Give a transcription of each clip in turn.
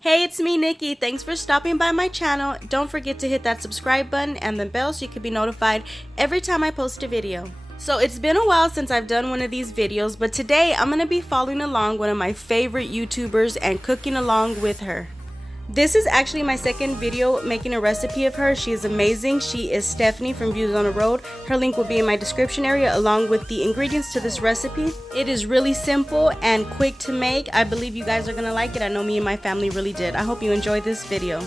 Hey, it's me, Nikki. Thanks for stopping by my channel. Don't forget to hit that subscribe button and the bell so you can be notified every time I post a video. So it's been a while since I've done one of these videos, but today I'm going to be following along one of my favorite YouTubers and cooking along with her. This is actually my second video making a recipe of her. She is amazing. She is Stephanie from Views on the Road. Her link will be in my description area along with the ingredients to this recipe. It is really simple and quick to make. I believe you guys are going to like it. I know me and my family really did. I hope you enjoyed this video.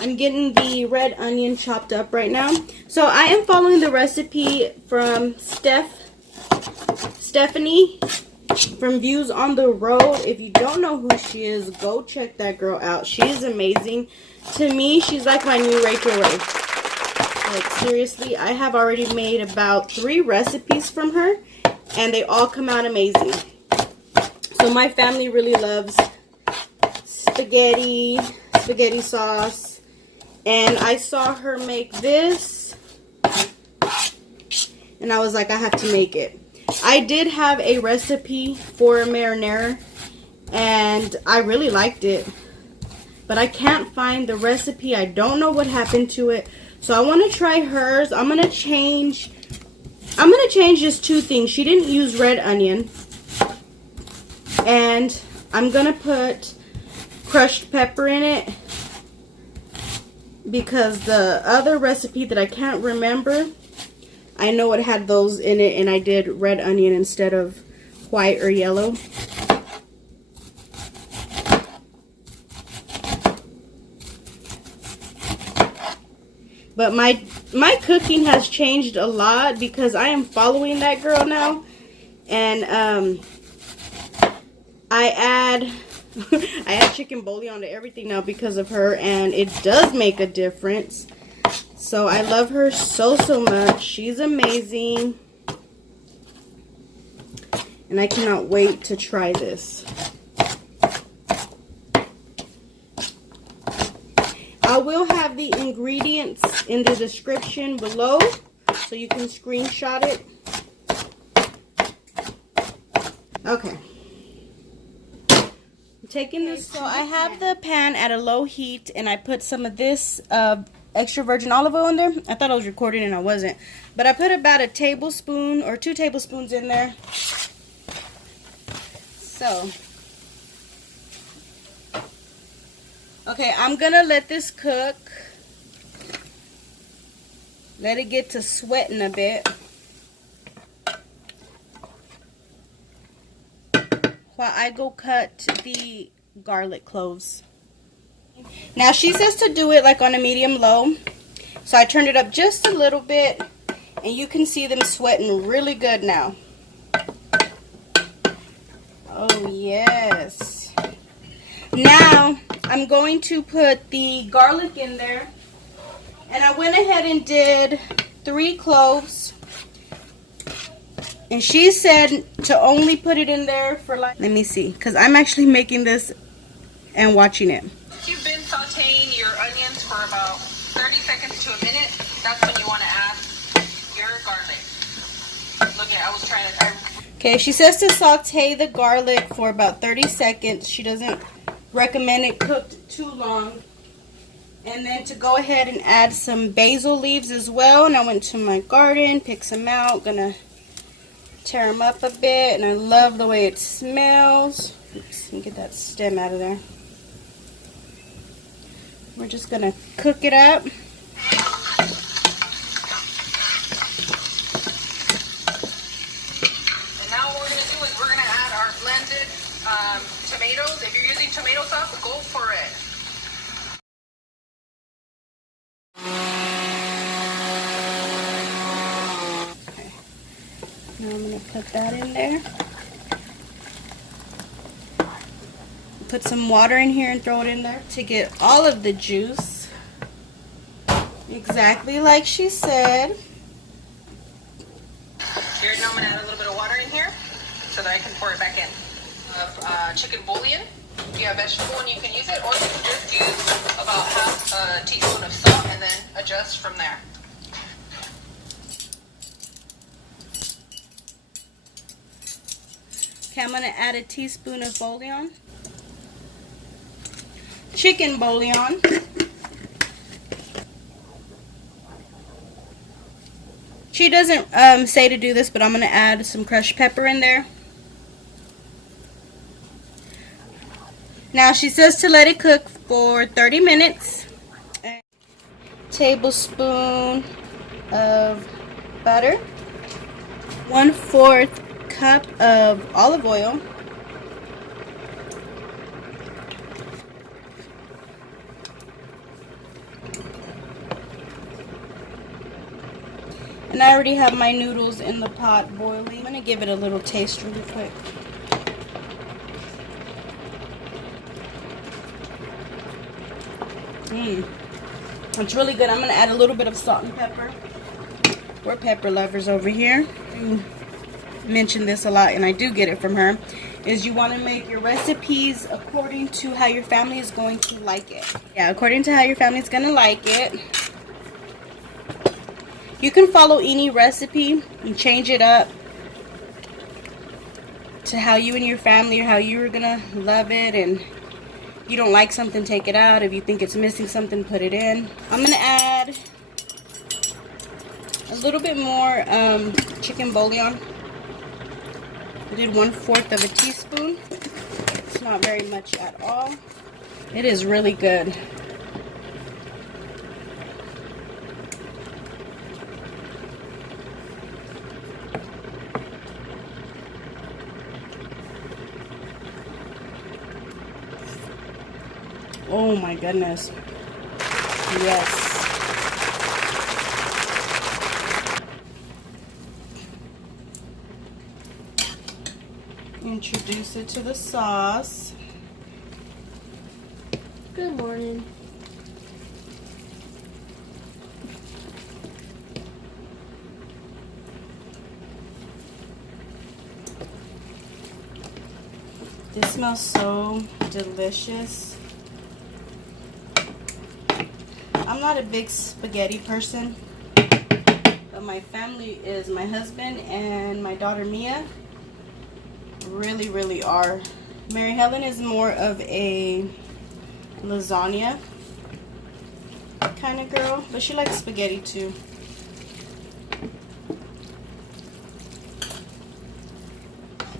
I'm getting the red onion chopped up right now. So I am following the recipe from Stephanie from Views on the Road. If you don't know who she is, go check that girl out. She is amazing. To me, she's like my new Rachel Ray. Like, seriously, I have already made about 3 recipes from her, and they all come out amazing. So my family really loves spaghetti sauce, and I saw her make this, and I was like, I have to make it. I did have a recipe for a marinara, and I really liked it, but I can't find the recipe. I don't know what happened to it, so I want to try hers. I'm gonna change just 2 things. She didn't use red onion, and I'm gonna put crushed pepper in it because the other recipe that I can't remember, I know it had those in it, and I did red onion instead of white or yellow. But my cooking has changed a lot because I am following that girl now, and I add chicken bouillon to everything now because of her, and it does make a difference. So I love her so much. She's amazing. And I cannot wait to try this. I will have the ingredients in the description below so you can screenshot it. Okay. I'm taking this. So I have the pan at a low heat, and I put some of this extra virgin olive oil in there. I thought I was recording and I wasn't, but I put about a tablespoon or 2 tablespoons in there. So okay, I'm gonna let this cook, let it get to sweating a bit while I go cut the garlic cloves. Now she says to do it like on a medium low, so I turned it up just a little bit, and you can see them sweating really good now. Oh yes. Now I'm going to put the garlic in there, and I went ahead and did 3 cloves, and she said to only put it in there for like, let me see, because I'm actually making this and watching it. You've been sauteing your onions for about 30 seconds to a minute. That's when you want to add your garlic. Look at, I was trying to... Okay, she says to saute the garlic for about 30 seconds. She doesn't recommend it cooked too long. And then to go ahead and add some basil leaves as well. And I went to my garden, picked some out. Gonna tear them up a bit. And I love the way it smells. Oops, let me get that stem out of there. We're just going to cook it up. And now what we're going to do is we're going to add our blended tomatoes. If you're using tomato sauce, go for it. Okay. Now I'm going to put that in there. Put some water in here and throw it in there to get all of the juice. Exactly like she said. Here, now I'm going to add a little bit of water in here so that I can pour it back in. Chicken bouillon. If you have vegetable one, you can use it, or you can just use about half a teaspoon of salt and then adjust from there. Okay, I'm going to add a teaspoon of bouillon. chicken bouillon. She doesn't say to do this, but I'm going to add some crushed pepper in there. Now she says to let it cook for 30 minutes. A tablespoon of butter. 1/4 cup of olive oil. And I already have my noodles in the pot boiling. I'm going to give it a little taste really quick. It's really good. I'm going to add a little bit of salt and pepper. We're pepper lovers over here. I mention this a lot, and I do get it from her, is you want to make your recipes according to how your family is going to like it. Yeah, according to how your family is going to like it. You can follow any recipe and change it up to how you and your family, or how you're going to love it, and you don't like something, take it out. If you think it's missing something, put it in. I'm going to add a little bit more chicken bouillon. I did 1/4 of a teaspoon. It's not very much at all. It is really good. Oh my goodness. Yes. Introduce it to the sauce. Good morning. This smells so delicious. I'm not a big spaghetti person, but my family is. My husband and my daughter Mia really are. Mary Helen is more of a lasagna kind of girl, but she likes spaghetti too.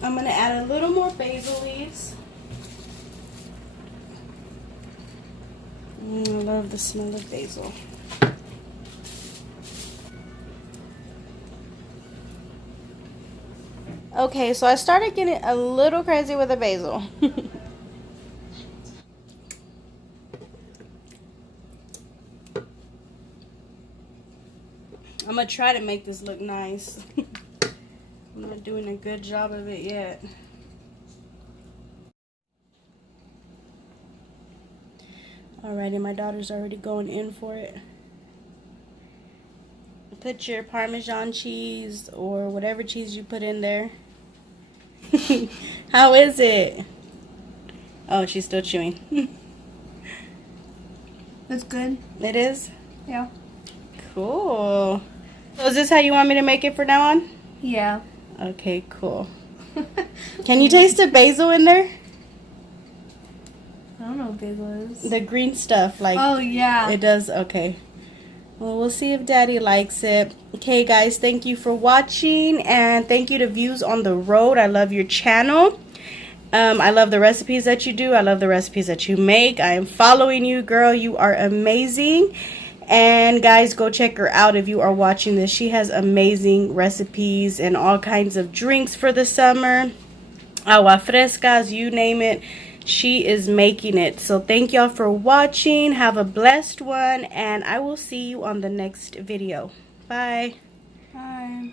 I'm going to add a little more basil leaves. I love the smell of basil. Okay, so I started getting a little crazy with the basil. I'm going to try to make this look nice. I'm not doing a good job of it yet. Alrighty, my daughter's already going in for it. Put your Parmesan cheese or whatever cheese you put in there. How is it? Oh, she's still chewing. That's good. It is? Yeah. Cool. So is this how you want me to make it from now on? Yeah. Okay, cool. Can you taste the basil in there? I don't know what basil is. The green stuff, like. Oh, yeah. It does? Okay. Well, we'll see if Daddy likes it. Okay, guys, thank you for watching, and thank you to Views on the Road. I love your channel. I love the recipes that you do. I love the recipes that you make. I am following you, girl. You are amazing. And guys, go check her out if you are watching this. She has amazing recipes and all kinds of drinks for the summer. Agua frescas, you name it. She is making it. So thank y'all for watching. Have a blessed one, and I will see you on the next video. Bye. Bye.